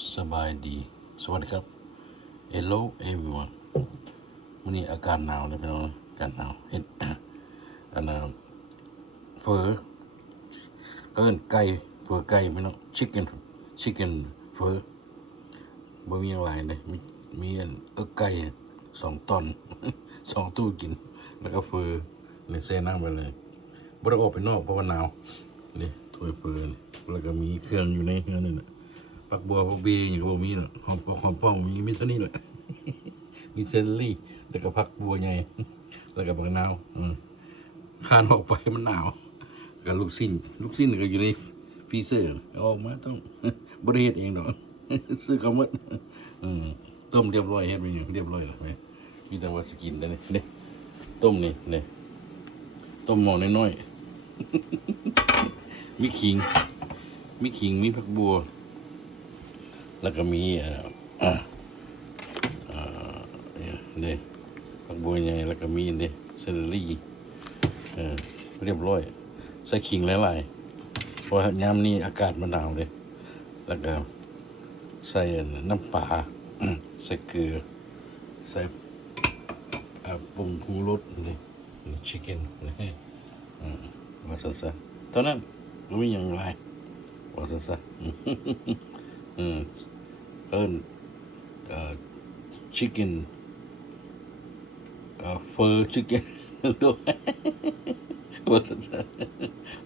สบายดีสวัสดีครับ Hello everyone วันนี้อากาศหนาวเลยพี่น้องอากาศหนาวเห็นอันนั้นเฟอเอิ้นไก่เฟอไก่พี่น้องชิคเก้นเฟอบ่มีอะไรเลยมีอันไก่2 ตอน 2 ตู้กินแล้วก็เฟอในเซน้ำไปเลยบ่ได้ออกไปนอกเพราะว่าหนาวนี่ถ้วยเฟอแล้วก็มีเครื่องอยู่ในเฮือนนี่น่ะผักบัวผักเบยอย่างก็บ่มีน่ะหอมปอกหอมป้องมีเท่านี้แหละ มีเซลลี่แล้วก็ผักบัวใหญ่แล้วก็ผักนาวคานออกไปมันหนาวกับลูกชิ้นก็อยู่ในฟรีเซอร์เอาออกมาต้อง บริเฮ็ดเองดอก ซื้อเขาหมดต้มเรียบร้อยเฮ็ดไปอย่างเรียบร้อยแล้วไหมมีแต่ว่าสกินได้นี่ต้มนี่ต้มหม้อน้อยๆ มีขิงมีผักบัวแล้วก็มีนี่ผักบัวใหญ่แล้วก็มีนี่เซลลี่เรียบร้อยใส่ขิงหลายๆเพราะยามนี้อากาศมันหนาวเลยแล้วก็ใส่น้ำปลาใส่เกลือใส่ปรุงรสนี่ชิคเก้นนี่ว่าซะตอนนั้นก็มีอย่างไรว่าซะเอิ้นชิคเก้นเฟอร์ชิคเก้นด้วยว่าซะ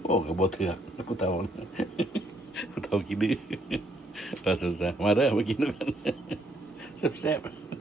โอ้ก็บ่เถื่อกูเฒ่ากินดื้อว่าซะมาเด้อมากินด้วยกันแซ่บๆ